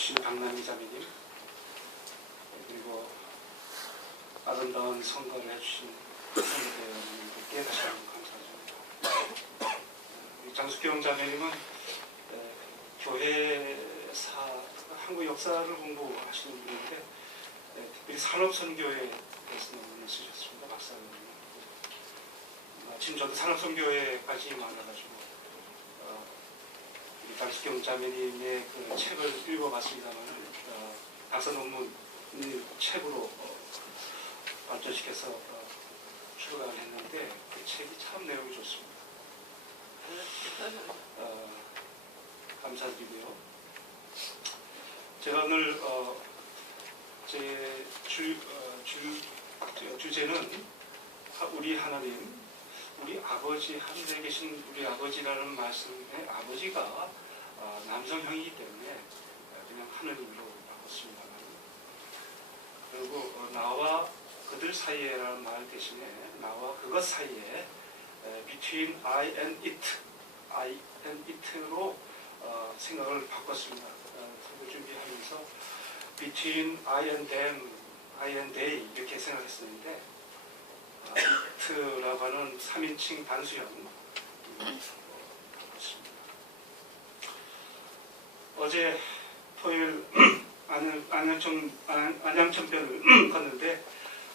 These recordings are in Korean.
해주신 박남희 자매님, 그리고 아름다운 선거를 해주신 선거대원님들께 다시 한번 감사드립니다. 우리 장숙경 자매님은 교회사, 한국 역사를 공부하시는 분인데 특별히 산업선교에 대해서 논문을 쓰셨습니다. 박사님. 지금 저도 산업선교회까지 많아가지고 우리 장숙경 자매님의 그 책을 읽어봤습니다만 박사 논문을 책으로 발전시켜서 출간을 했는데 그 책이 참 내용이 좋습니다. 감사드리고요. 제가 오늘 제 주제는 우리 하나님, 우리 아버지, 하늘에 계신 우리 아버지라는 말씀의 아버지가 남성형이기 때문에 그냥 하느님으로 바꿨습니다만, 그리고 나와 그들 사이에라는 말 대신에 나와 그것 사이에 between I and it로 생각을 바꿨습니다. 선거 준비하면서 between I and them, I and they 이렇게 생각했었는데 it라고 하는 3인칭 단수형 바꿨습니다. 어제 토요일 안양천변을 걷는데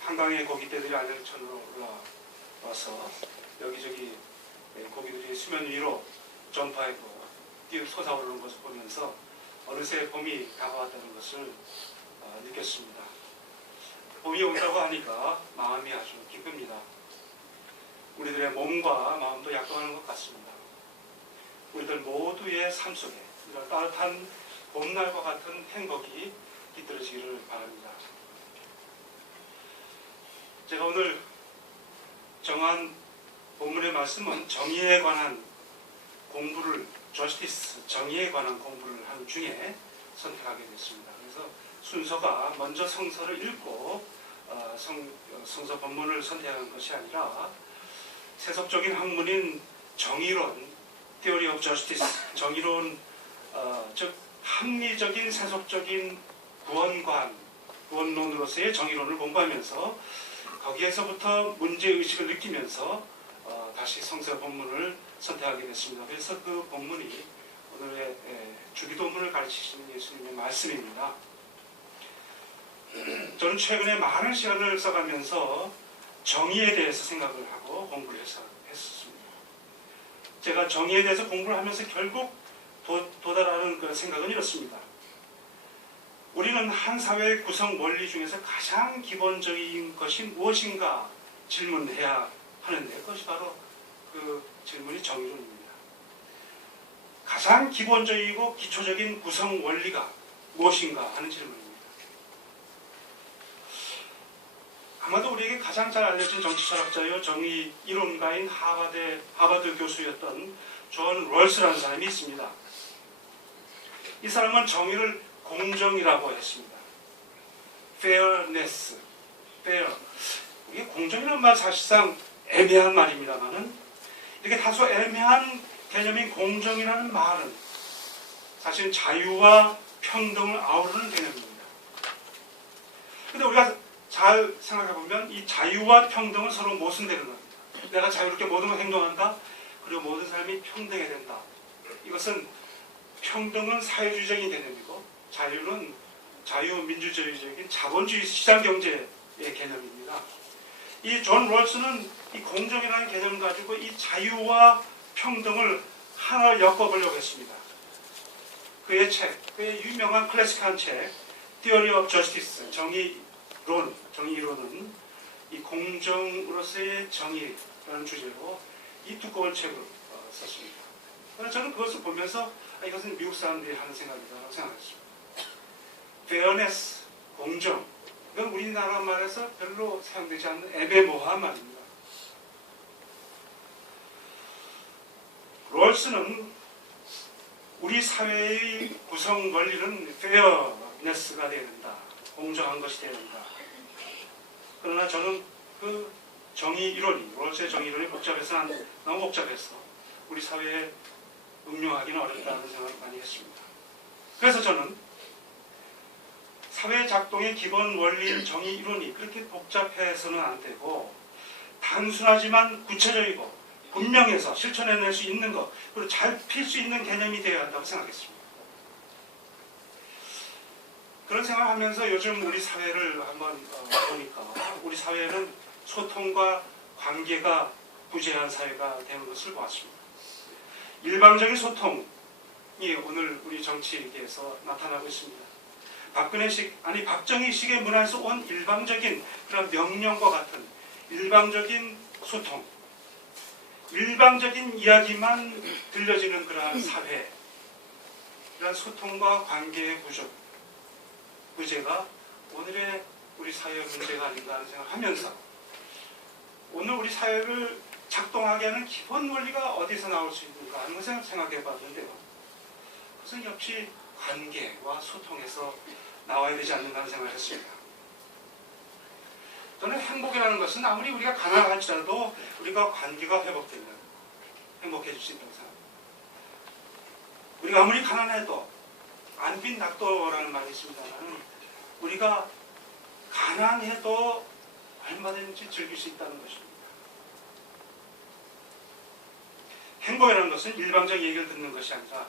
한강의 고깃대들이 안양천으로 올라와서 여기저기 고기들이 수면 위로 점프하고 솟아오르는 것을 보면서 어느새 봄이 다가왔다는 것을 느꼈습니다. 봄이 온다고 하니까 마음이 아주 기쁩니다. 우리들의 몸과 마음도 약동하는 것 같습니다. 우리들 모두의 삶 속에 이런 따뜻한 봄날과 같은 행복이 깃들어지기를 바랍니다. 제가 오늘 정한 본문의 말씀은 정의에 관한 공부를, justice, 정의에 관한 공부를 한 중에 선택하게 됐습니다. 그래서 순서가 먼저 성서를 읽고 성서 본문을 선택한 것이 아니라 세속적인 학문인 정의론, Theory of Justice, 정의론, 즉 합리적인 세속적인 구원론으로서의 정의론을 공부하면서 거기에서부터 문제의식을 느끼면서 다시 성서 본문을 선택하게 됐습니다. 그래서 그 본문이 오늘의 주기도문을 가르치시는 예수님의 말씀입니다. 저는 최근에 많은 시간을 써가면서 정의에 대해서 생각을 하고 공부를 했었습니다. 제가 정의에 대해서 공부를 하면서 결국 도달하는 그 생각은 이렇습니다. 우리는 한 사회의 구성 원리 중에서 가장 기본적인 것이 무엇인가 질문해야 하는데 그것이 바로 그 질문이 정의론입니다. 가장 기본적이고 기초적인 구성 원리가 무엇인가 하는 질문입니다. 아마도 우리에게 가장 잘 알려진 정치철학자요 정의 이론가인 하버드 교수였던 존 롤스라는 사람이 있습니다. 이 사람은 정의를 공정이라고 했습니다. fairness, fair. 이게 공정이라는 말 사실상 애매한 말입니다만은 이렇게 다소 애매한 개념인 공정이라는 말은 사실 자유와 평등을 아우르는 개념입니다. 그런데 우리가 잘 생각해보면 이 자유와 평등은 서로 모순되는 겁니다. 내가 자유롭게 모든 걸 행동한다. 그리고 모든 사람이 평등해야 된다. 이것은 평등은 사회주의적인 개념이고 자유는 자유민주주의적인 자본주의 시장경제의 개념입니다. 이 존 롤스는 이 공정이라는 개념을 가지고 이 자유와 평등을 하나 엮어보려고 했습니다. 그의 책, 그의 유명한 클래식한 책 Theory of Justice, 정의이론은 이 공정으로서의 정의라는 주제로 이 두꺼운 책을 썼습니다. 저는 그것을 보면서 이것은 미국 사람들이 하는 생각이라고 생각했습니다. fairness, 공정, 이건 우리나라 말에서 별로 사용되지 않는 애매모호한 말입니다. 롤스는 우리 사회의 구성 원리는 fairness가 되어야 된다. 공정한 것이 되어야 된다. 그러나 저는 그 정의 이론이, 롤스의 정의 이론이 너무 복잡해서 우리 사회에 응용하기는 어렵다는 생각을 많이 했습니다. 그래서 저는 사회 작동의 기본 원리인 정의 이론이 그렇게 복잡해서는 안 되고 단순하지만 구체적이고 분명해서 실천해낼 수 있는 것, 그리고 잘 필 수 있는 개념이 되어야 한다고 생각했습니다. 그런 생각하면서 요즘 우리 사회를 한번 보니까 우리 사회는 소통과 관계가 부재한 사회가 되는 것을 보았습니다. 일방적인 소통이 오늘 우리 정치계에서 나타나고 있습니다. 박정희식의 문화에서 온 일방적인 그런 명령과 같은 일방적인 소통, 일방적인 이야기만 들려지는 그러한 사회, 이러한 소통과 관계의 부족, 부재가 오늘의 우리 사회의 문제가 아닌가 하는 생각하면서 오늘 우리 사회를 작동하게 하는 기본 원리가 어디서 나올 수 있는가 하는 것을 생각해 봤는데요. 그것은 역시 관계와 소통에서 나와야 되지 않는가 하는 생각을 했습니다. 저는 행복이라는 것은 아무리 우리가 가난할지라도 우리가 관계가 회복되면 행복해질 수 있다고 생각합니다. 우리가 아무리 가난해도 안빈 낙도라는 말이 있습니다만 우리가 가난해도 얼마든지 즐길 수 있다는 것입니다. 행복이라는 것은 일방적 얘기를 듣는 것이 아니라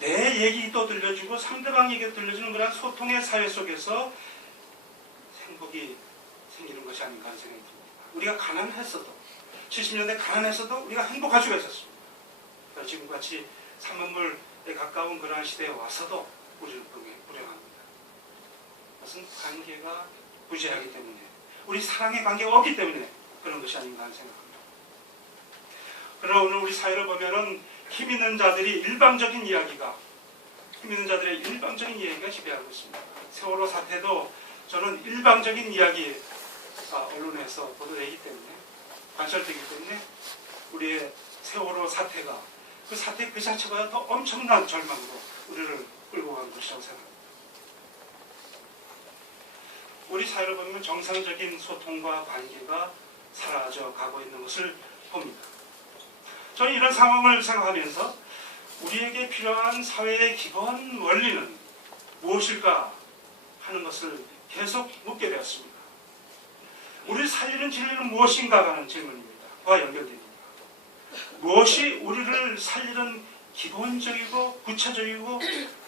내 얘기도 들려주고 상대방 얘기도 들려주는 그런 소통의 사회 속에서 행복이 생기는 것이 아닌가 하는 생각이 듭니다. 우리가 가난했어도 70년대 가난했어도 우리가 행복할 수가 있었습니다. 지금같이 산만물에 가까운 그러한 시대에 와서도 우리는 불행합니다. 그것은 관계가 부재하기 때문에 우리 사랑의 관계가 없기 때문에 그런 것이 아닌가 하는 생각합니다. 그러나 오늘 우리 사회를 보면은 힘 있는 자들의 일방적인 이야기가 지배하고 있습니다. 세월호 사태도 저는 일방적인 이야기 언론에서 보도되기 때문에 관철되기 때문에 우리의 세월호 사태가 그 사태 그 자체보다 더 엄청난 절망으로 우리를 끌고 간 것이라고 생각합니다. 우리 사회를 보면 정상적인 소통과 관계가 사라져 가고 있는 것을 봅니다. 저는 이런 상황을 생각하면서 우리에게 필요한 사회의 기본 원리는 무엇일까 하는 것을 계속 묻게 되었습니다. 우리를 살리는 진리는 무엇인가 하는 질문입니다. 그와 연결됩니다. 무엇이 우리를 살리는 기본적이고 구체적이고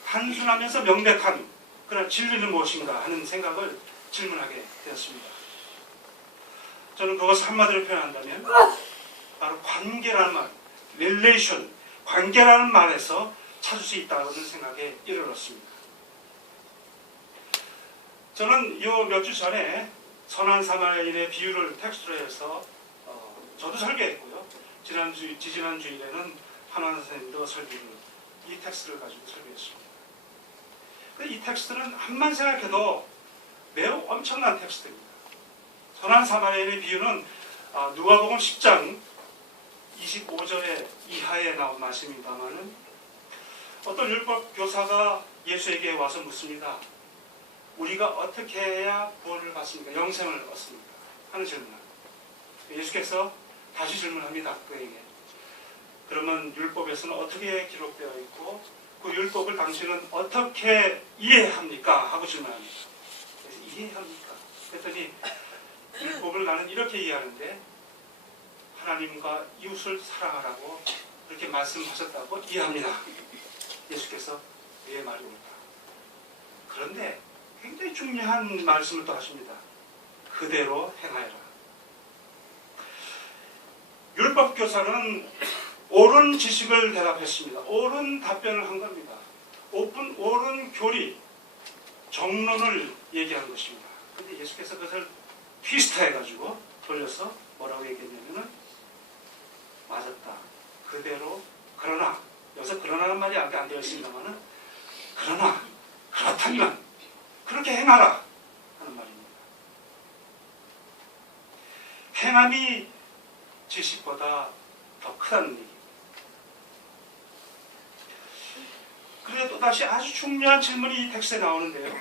단순하면서 명백한 그런 진리는 무엇인가 하는 생각을 질문하게 되었습니다. 저는 그것을 한마디로 표현한다면 바로 관계라는 말, 릴레이션, 관계라는 말에서 찾을 수 있다는 생각에 이르렀습니다. 저는 요 몇 주 전에 선한 사마리아인의 비유를 텍스트로 해서 저도 설계했고요. 지지난 주일에는 한원 선생님도 설계를 이 텍스트를 가지고 설계했습니다. 이 텍스트는 한만 생각해도 매우 엄청난 텍스트입니다. 선한 사마리아인의 비유는 누가복음 10장 25절에 이하에 나온 말씀입니다만은 어떤 율법 교사가 예수에게 와서 묻습니다. 우리가 어떻게 해야 구원을 받습니까? 영생을 얻습니까? 하는 질문을. 예수께서 다시 질문합니다. 그에게. 그러면 율법에서는 어떻게 기록되어 있고 그 율법을 당신은 어떻게 이해합니까? 하고 질문합니다. 그래서 이해합니까? 그랬더니 율법을 나는 이렇게 이해하는데 하나님과 이웃을 사랑하라고 그렇게 말씀하셨다고 이해합니다. 예수께서 왜 말이 옳다. 그런데 굉장히 중요한 말씀을 또 하십니다. 그대로 행하여라. 율법교사는 옳은 지식을 대답했습니다. 옳은 답변을 한 겁니다. 옳은 교리, 정론을 얘기한 것입니다. 그런데 예수께서 그것을 트위스트해가지고 돌려서 뭐라고 얘기했냐면은 맞았다. 그대로 그러나 여기서 그러나는 말이 안 되어 있습니다만은 그러나 그렇다면 그렇게 행하라 하는 말입니다. 행함이 지식보다 더 크다는 얘기입니다. 그래 또다시 아주 중요한 질문이 이 텍스트에 나오는데요.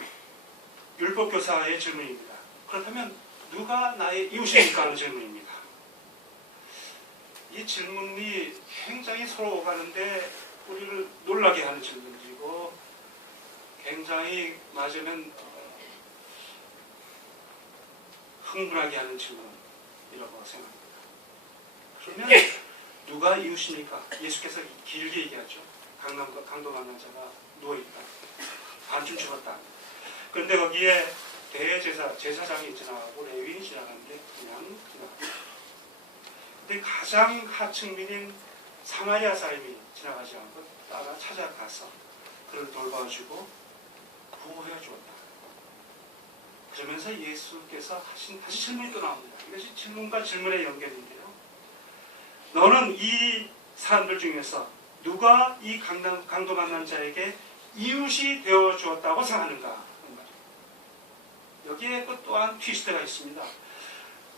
율법교사의 질문입니다. 그렇다면 누가 나의 이웃입니까? 하는 질문입니다. 이 질문이 굉장히 서로 오가는데 우리를 놀라게 하는 질문이고 굉장히 맞으면 흥분하게 하는 질문이라고 생각합니다. 그러면 누가 이웃입니까? 예수께서 길게 얘기하죠. 강도 만난 자가 누워있다. 반쯤 죽었다. 그런데 거기에 제사장이 지나가고 레위인이 지나가는데 그냥 지나갑니다. 근데 가장 하층민인 사마리아 사람이 지나가지 않고 따라 찾아가서 그를 돌봐주고 구호해 주었다. 그러면서 예수께서 하신 다시 질문이 또 나옵니다. 이것이 질문과 질문의 연결인데요. 너는 이 사람들 중에서 누가 이 강도 만난 자에게 이웃이 되어 주었다고 생각하는가? 여기에 또 또한 트위스트가 있습니다.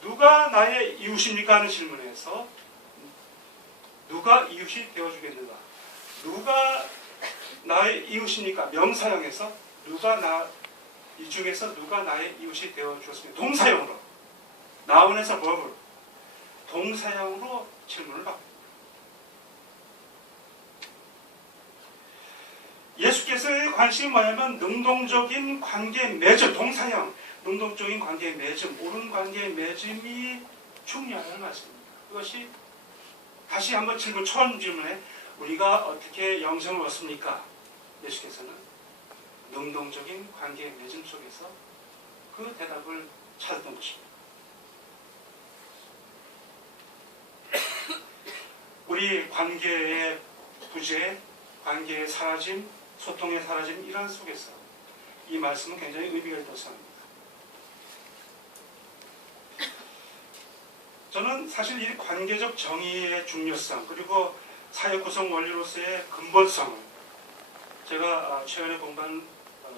누가 나의 이웃입니까? 하는 질문에서 누가 이웃이 되어주겠는가? 누가 나의 이웃입니까? 명사형에서 이 중에서 누가 나의 이웃이 되어주었습니까? 동사형으로 나온에서 법을 동사형으로 질문을 받습니다. 예수께서의 관심이 뭐냐면 능동적인 관계 맺음, 동사형, 능동적인 관계 맺음, 옳은 관계 맺음이 중요하다는 말씀입니다. 그것이 다시 한번 처음 질문에 우리가 어떻게 영생을 얻습니까? 예수께서는 능동적인 관계 맺음 속에서 그 대답을 찾았던 것입니다. 우리 관계의 부재, 관계의 사라짐, 소통의 사라짐 이런 속에서 이 말씀은 굉장히 의미가 있다고 생각합니다. 저는 사실 이 관계적 정의의 중요성 그리고 사회 구성 원리로서의 근본성을 제가 최근에 공부한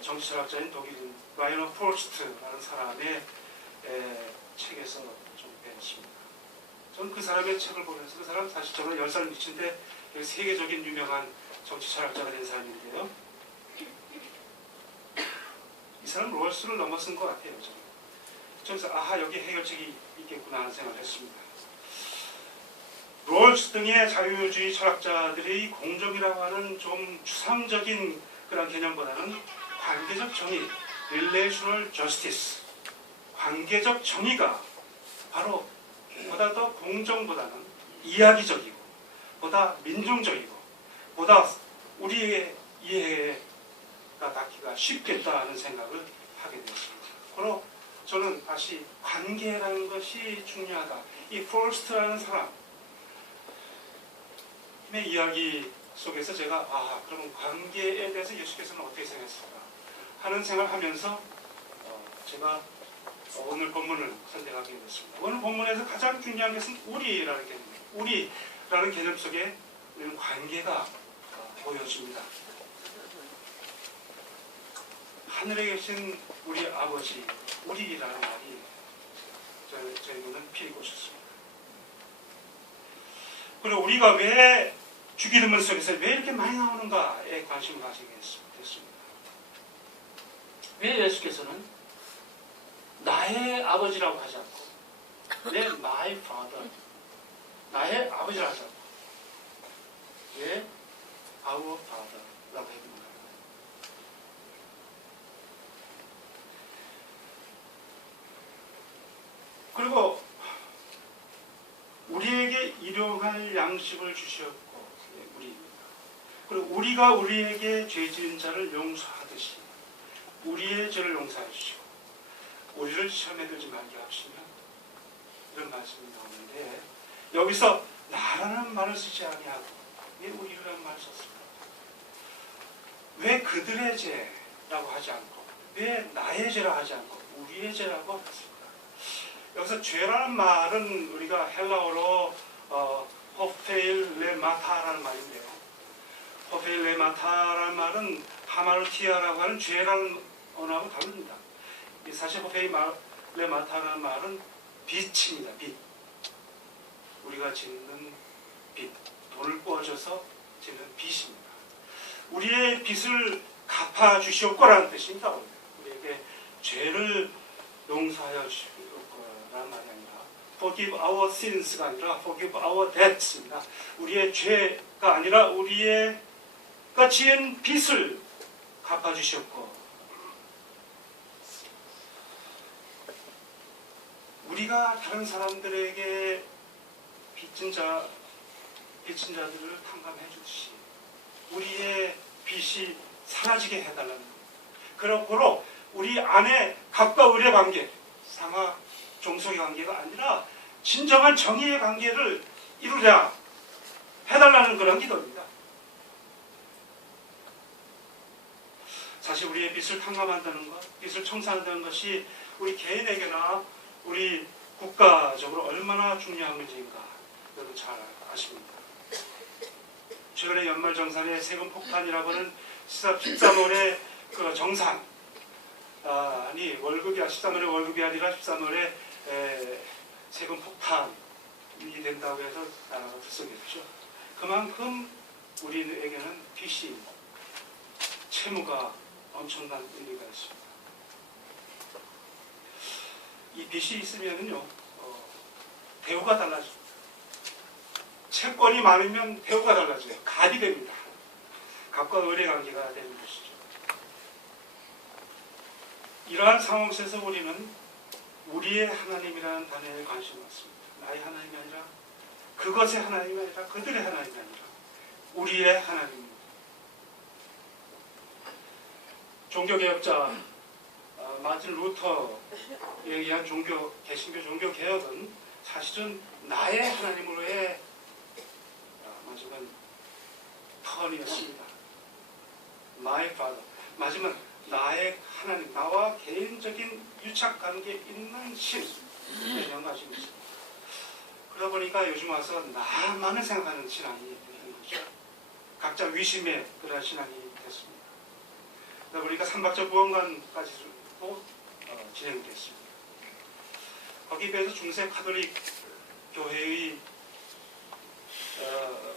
정치철학자인 독일인 라이너 폴스트라는 사람의 책에서 좀 배웠습니다. 저는 그 사람의 책을 보면서 그 사람 사실 저는 10살 미친데 세계적인 유명한 정치철학자가 된 사람인데요. 이 사람 롤스를 넘어선 것 같아요. 저는. 그래서 여기 해결책이 있겠구나 하는 생각을 했습니다. 롤스 등의 자유주의 철학자들이 공정이라고 하는 좀 추상적인 그런 개념보다는 관계적 정의, relational justice, 관계적 정의가 바로 보다 더 공정보다는 이야기적이고 보다 민중적이고 보다 우리의 이해가 닿기가 쉽겠다는 생각을 하게 되었습니다. 그리고 저는 다시 관계라는 것이 중요하다. 이 폴스트라는 사람의 이야기 속에서 제가 그럼 관계에 대해서 예수께서는 어떻게 생각했을까 하는 생각을 하면서 제가 오늘 본문을 선택하게 됐습니다. 오늘 본문에서 가장 중요한 것은 우리라는 개념입니다. 우리라는 개념 속에 우리는 관계가 보여집니다. 하늘에 계신 우리 아버지, 우리라는 말이 저희 눈은 피고 싶습니다. 그리고 우리가 왜 주기도문 속에서 왜 이렇게 많이 나오는가에 관심을 가지게 됐습니다. 왜 예수께서는 나의 아버지라고 하지 않고 내 my father, 나의 아버지라고 하지 않고 왜 our father라고 했는가? 그리고 우리에게 일용할 양식을 주셨고 그리고 우리가 우리에게 죄 지은 자를 용서하듯이 우리의 죄를 용서해 주시고 우리를 시험에 들지 말게 하시면 이런 말씀이 나오는데 여기서 나라는 말을 쓰지 아니하고 왜 우리라는 말을 썼습니까? 왜 그들의 죄라고 하지 않고 왜 나의 죄라고 하지 않고 우리의 죄라고 했습니까? 여기서 죄라는 말은 우리가 헬라어로 호페일레마타라는 말인데요. 호페일레마타라는 말은 하마르티아라고 하는 죄라는 언어하고 다릅니다. 사실 호페일레마타라는 말은 빚입니다. 빚. 우리가 짓는 빚. 돈을 꿔줘서 짓는 빚입니다. 우리의 빚을 갚아주시옵고라는 뜻입니다. 우리에게 죄를 용서하여 주시옵고라는 말이 아니라 forgive our sins가 아니라 forgive our debts입니다. 우리의 죄가 아니라 우리가 지은 빚을 갚아주시옵고 우리가 다른 사람들에게 빚진 자들을 탕감해 주듯이 우리의 빚이 사라지게 해달라는 겁니다. 그러므로 우리 안에 갑과 을의 관계, 상하 종속의 관계가 아니라 진정한 정의의 관계를 이루려 해달라는 그런 기도입니다. 사실 우리의 빚을 탕감한다는 것, 빚을 청산한다는 것이 우리 개인에게나 우리 국가적으로 얼마나 중요한 문제인가 여러분 잘 아십니다. 최근에 연말정산의 세금 폭탄이라고 하는 13월의 그 정산이 월급이 13월의 월급이 아니라 13월의 세금 폭탄이 된다고 해서 들썩였죠. 그만큼 우리에게는 빚이 채무가 엄청난 의미가 있습니다. 이 빚이 있으면요 대우가 달라집니다. 채권이 많으면 대우가 달라져요. 갑이 됩니다. 갑과 을의 관계가 되는 것이죠. 이러한 상황 속에서 우리는 우리의 하나님이라는 단어에 관심이 많습니다. 나의 하나님이 아니라 그것의 하나님이 아니라 그들의 하나님이 아니라 우리의 하나님입니다. 종교개혁자 마틴 루터에 의한 개신교 종교개혁은 사실은 나의 하나님으로의 마지막 턴이었습니다. My Father. 마지막 나의 하나님, 나와 개인적인 유착관계에 있는 신을 가지고 있습니다. 그러다 보니까 요즘 와서 나만을 생각하는 신앙이 되는 거죠. 각자 위심의 그런 신앙이 됐습니다. 그러다 보니까 삼박자 구원관까지도 진행됐습니다. 거기에 비해서 중세 카톨릭 교회의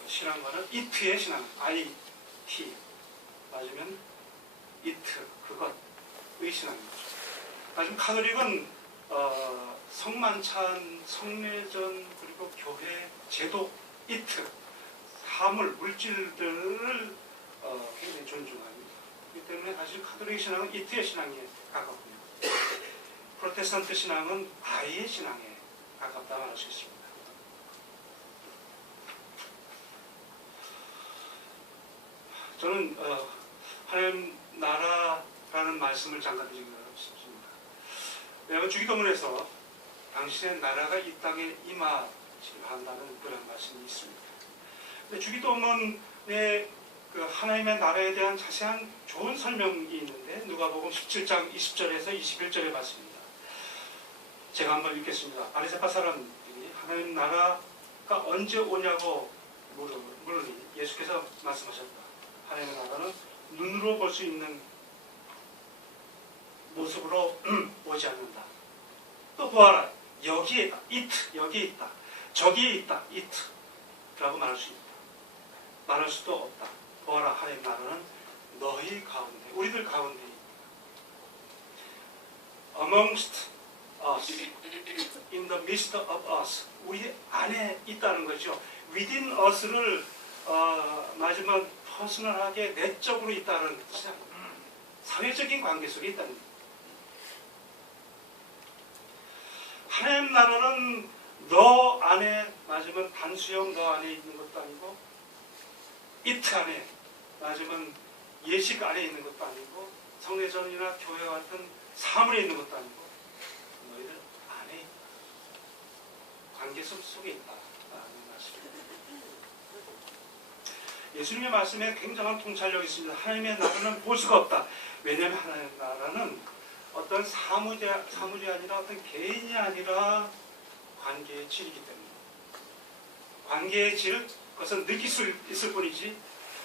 신앙과는 이트의 신앙, IT 맞으면 이트, 그것의 신앙입니다. 맞으면 카톨릭은 성만찬, 성례전, 그리고 교회, 제도, 이트, 사물, 물질들을 굉장히 존중합니다. 그렇기 때문에 사실 카톨릭 신앙은 이트의 신앙에 가깝고요. 프로테스탄트 신앙은 아이의 신앙에 가깝다 말할 수 있습니다. 저는 하나님 나라라는 말씀을 잠깐 드리고 싶습니다. 왜냐하면 주기도문에서 당신의 나라가 이 땅에 임하시길 한다는 그런 말씀이 있습니다. 근데 주기도문에 그 하나님의 나라에 대한 자세한 좋은 설명이 있는데 누가복음 17장 20절에서 21절의 말씀입니다. 제가 한번 읽겠습니다. 바리새파 사람들이 하나님 나라가 언제 오냐고 물으니 예수께서 말씀하셨다. 하나님의 나라는 눈으로 볼 수 있는 모습으로 오지 않는다. 또 보아라. 여기에 있다. 이트. 여기에 있다. 저기에 있다. 이트라고 말할 수 있다. 말할 수도 없다. 보아라. 하나님의 나라는 너희 가운데, 우리들 가운데 있다. Amongst us. In the midst of us. 우리 안에 있다는 거죠. Within us를 마지막 퍼스널하게 내적으로 있다는 뜻이 아닙니다. 사회적인 관계 속에 있다는 겁니다. 하나님 나라는 너 안에 맞으면 단수형 너 안에 있는 것도 아니고 이트 안에 맞으면 예식 안에 있는 것도 아니고 성례전이나 교회 같은 사물에 있는 것도 아니고 너희들 안에 있다. 관계 속에 있다. 예수님의 말씀에 굉장한 통찰력이 있습니다. 하나님의 나라는 볼 수가 없다. 왜냐하면 하나님의 나라는 어떤 사무제 아니라 어떤 개인이 아니라 관계의 질이기 때문에 관계의 질, 그것은 느낄 수 있을 뿐이지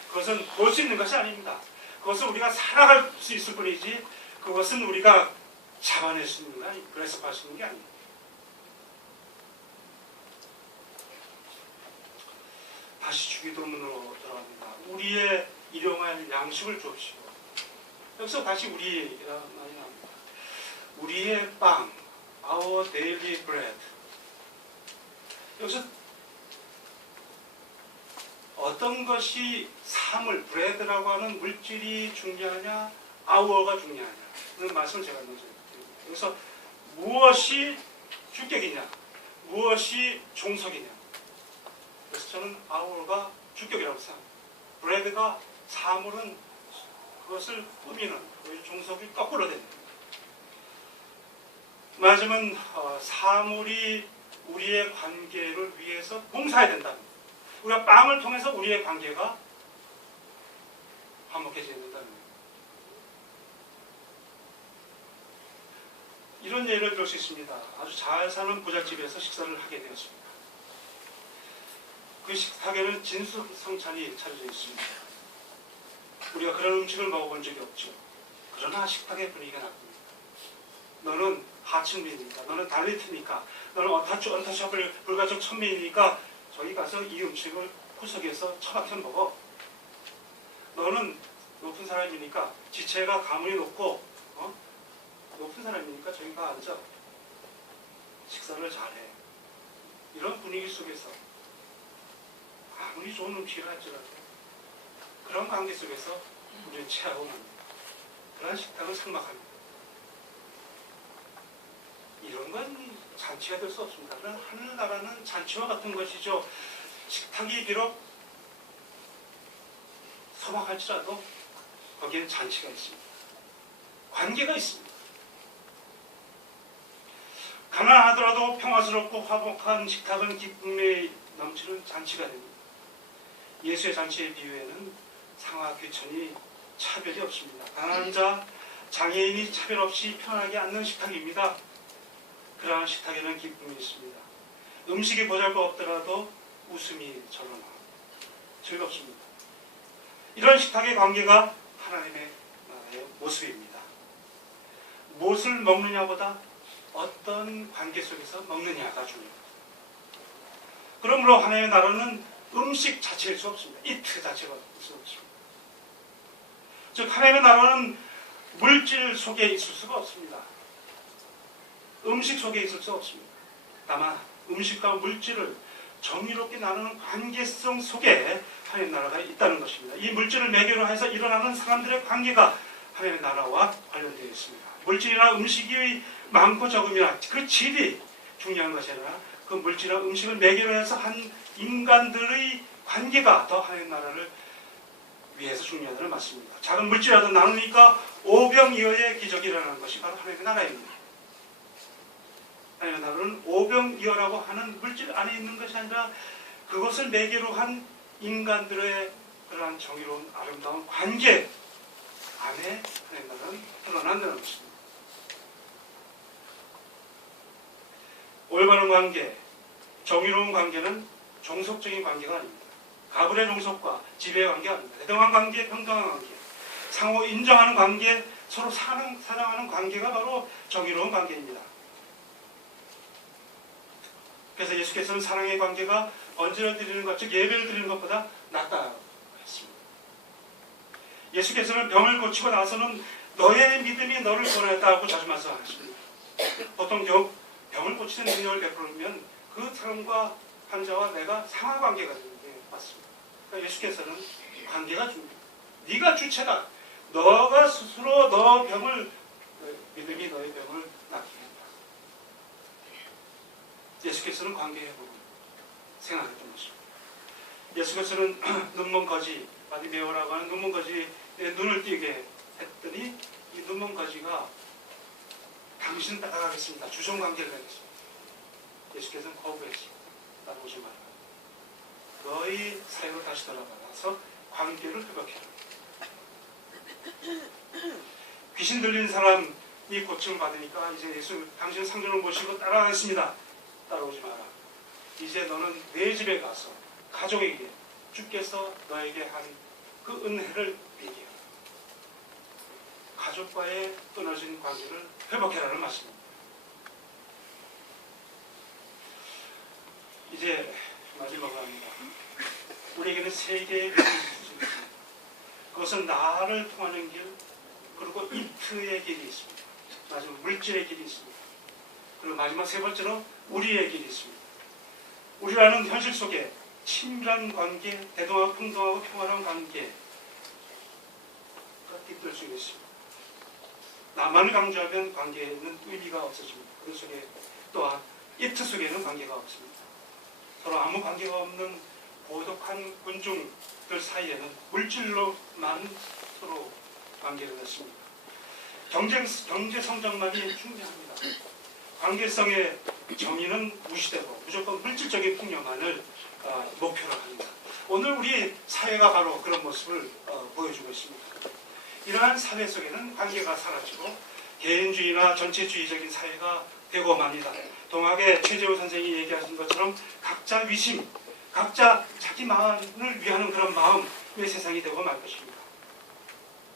그것은 볼 수 있는 것이 아닙니다. 그것은 우리가 살아갈 수 있을 뿐이지 그것은 우리가 잡아낼 수 있는 게 아니고 그래서 할 수 있는 게 아닙니다. 다시 주기도문으로 들어갑니다. 우리의 일용할 양식을 주옵시고 여기서 다시 우리라는 말이 나옵니다. 우리의 빵, our daily bread. 여기서 어떤 것이 사물, 브레드라고 하는 물질이 중요하냐, hour가 중요하냐. 그런 말씀을 제가 먼저 드립니다. 여기서 무엇이 주격이냐, 무엇이 종속이냐. 그래서 저는 아우가 주격이라고 생각합니다. 브래드가 사물은 그것을 꾸미는 종속이 거꾸로 됩니다. 말하자면 사물이 우리의 관계를 위해서 봉사해야 된다. 우리가 빵을 통해서 우리의 관계가 화목해져야 된다는 거예요. 이런 예를 들을 수 있습니다. 아주 잘 사는 부잣집에서 식사를 하게 되었습니다. 그 식탁에는 진수성찬이 차려져 있습니다. 우리가 그런 음식을 먹어본 적이 없죠. 그러나 식탁의 분위기가 나쁩니다. 너는 하층민이니까, 너는 달리트니까, 너는 언터처블 불가적 천민이니까 저기 가서 이 음식을 구석에서 처박혀 먹어. 너는 높은 사람이니까, 지체가 가문이 높고 높은 사람이니까 저기 가 앉아. 식사를 잘해. 이런 분위기 속에서 아무리 좋은 음식을 할지라도 그런 관계 속에서 우리는 취하고 맙니다. 그런 식탁을 상막합니다. 이런 건 잔치가 될 수 없습니다. 그러나 하늘나라는 잔치와 같은 것이죠. 식탁이 비록 소박할지라도 거기에는 잔치가 있습니다. 관계가 있습니다. 가난하더라도 평화스럽고 화목한 식탁은 기쁨에 넘치는 잔치가 됩니다. 예수의 잔치의 비유에는 상하 귀천이 차별이 없습니다. 가난한 자, 장애인이 차별 없이 편하게 앉는 식탁입니다. 그러한 식탁에는 기쁨이 있습니다. 음식이 보잘것없더라도 웃음이 절어나 즐겁습니다. 이런 식탁의 관계가 하나님의 나라의 모습입니다. 무엇을 먹느냐보다 어떤 관계 속에서 먹느냐가 중요합니다. 그러므로 하나님의 나라는 음식 자체일 수 없습니다. 이트 자체가 있을 수 없습니다. 즉 하나님의 나라는 물질 속에 있을 수가 없습니다. 음식 속에 있을 수 없습니다. 다만 음식과 물질을 정의롭게 나누는 관계성 속에 하나님의 나라가 있다는 것입니다. 이 물질을 매개로 해서 일어나는 사람들의 관계가 하나님의 나라와 관련되어 있습니다. 물질이나 음식이 많고 적음이나 그 질이 중요한 것이 아니라 그 물질이나 음식을 매개로 해서 한 인간들의 관계가 더 하나님의 나라를 위해서 중요하다는 말씀입니다. 작은 물질이라도 나누니까 오병이어의 기적이 일어나는 것이 바로 하나님의 나라입니다. 하나님의 나라는 오병이어라고 하는 물질 안에 있는 것이 아니라 그것을 매개로 한 인간들의 그러한 정의로운 아름다운 관계 안에 하나님의 나라는 드러난다는 것입니다. 올바른 관계, 정의로운 관계는 종속적인 관계가 아닙니다. 가불의 종속과 지배의 관계가 아닙니다. 대등한 관계, 평등한 관계, 상호 인정하는 관계, 서로 사랑하는 관계가 바로 정의로운 관계입니다. 그래서 예수께서는 사랑의 관계가 언제를 드리는 것, 즉 예배를 드리는 것보다 낫다고 했습니다. 예수께서는 병을 고치고 나서는 너의 믿음이 너를 구원했다고 자주 말씀하십니다. 보통 병을 고치는 능력을 베풀면 그 사람과 환자와 내가 상하관계가 되는 게 맞습니다. 그러니까 예수께서는 관계가 중요해요. 네가 주체다. 너가 스스로 너 병을, 믿음이 너의 병을 낫게 한다. 예수께서는 관계해보고 생각했던 것입니다. 예수께서는 눈먼 거지, 바디메오라고 하는 눈먼 거지에 눈을 띄게 했더니 이 눈먼 거지가 당신 따라가겠습니다. 주종관계를 하겠습니다. 예수께서는 거부했습니다. 따라오지 마라. 너희 사역을 다시 돌아가서 관계를 회복해라. 귀신 들린 사람이 고침을 받으니까 이제 예수 당신 상전을 모시고 따라가겠습니다. 따라오지 마라. 이제 너는 내 집에 가서 가족에게 주께서 너에게 한 그 은혜를 얘기해라. 가족과의 끊어진 관계를 회복해라는 말씀입니다. 이제 마지막으로 합니다. 우리에게는 세 개의 길이 있습니다. 그것은 나를 통하는 길, 그리고 이트의 길이 있습니다. 마지막 물질의 길이 있습니다. 그리고 마지막 세 번째로 우리의 길이 있습니다. 우리라는 현실 속에 친밀한 관계, 대등하고 평등하고 평화로운 관계가 깃들 수 있습니다. 나만을 강조하면 관계에는 의미가 없어집니다. 그 속에 또한 이트 속에는 관계가 없습니다. 서로 아무 관계가 없는 고독한 군중들 사이에는 물질로만 서로 관계를 맺습니다. 경제 성장만이 충분합니다. 관계성의 정의는 무시되고 무조건 물질적인 풍요만을 목표로 합니다. 오늘 우리 사회가 바로 그런 모습을 보여주고 있습니다. 이러한 사회 속에는 관계가 사라지고 개인주의나 전체주의적인 사회가 되고 맙니다. 동학의 최재호 선생이 얘기하신 것처럼 각자 위심, 각자 자기만을 위하는 그런 마음의 세상이 되고 말 것입니다.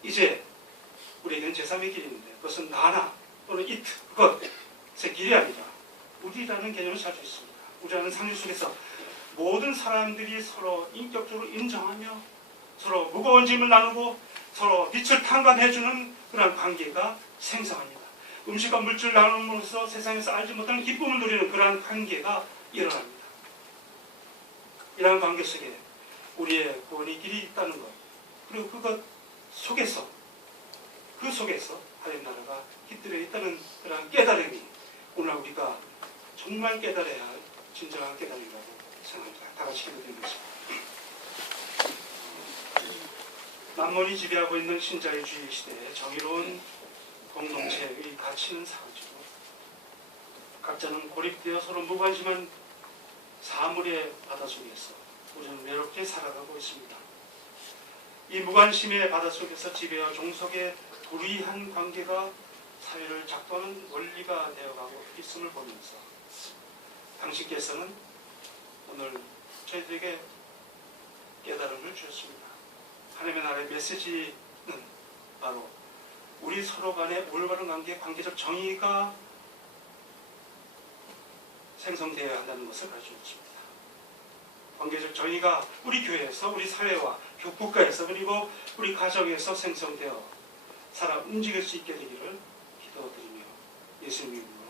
이제 우리에게는 제3의 길이 있는데 그것은 나나 또는 이트, 그것의 길이 아니라 우리라는 개념을 찾을 수 있습니다. 우리라는 상류 속에서 모든 사람들이 서로 인격적으로 인정하며 서로 무거운 짐을 나누고 서로 빛을 탕감해주는 그런 관계가 생성합니다. 음식과 물질을 나눔으로써 세상에서 알지 못하는 기쁨을 누리는 그러한 관계가 일어납니다. 이러한 관계 속에 우리의 구원의 길이 있다는 것, 그리고 그것 속에서 하나님 나라가 깃들어 있다는 그러한 깨달음이 오늘 우리가 정말 깨달아야 할 진정한 깨달음이라고 생각합니다. 다 같이 기도드리겠습니다. 만몬이 지배하고 있는 신자유주의 시대에 정의로운 공동체의 가치는 사라지고 각자는 고립되어 서로 무관심한 사물의 바다 속에서 우리는 외롭게 살아가고 있습니다. 이 무관심의 바다 속에서 지배와 종속의 불의한 관계가 사회를 작동하는 원리가 되어가고 있음을 보면서 당신께서는 오늘 저희들에게 깨달음을 주셨습니다. 하나님의 나라의 메시지는 바로 우리 서로 간의 올바른 관계, 관계적 정의가 생성되어야 한다는 것을 가르쳐 주십니다. 관계적 정의가 우리 교회에서, 우리 사회와 국가에서, 그리고 우리 가정에서 생성되어 살아 움직일 수 있게 되기를 기도드리며 예수님의 이름으로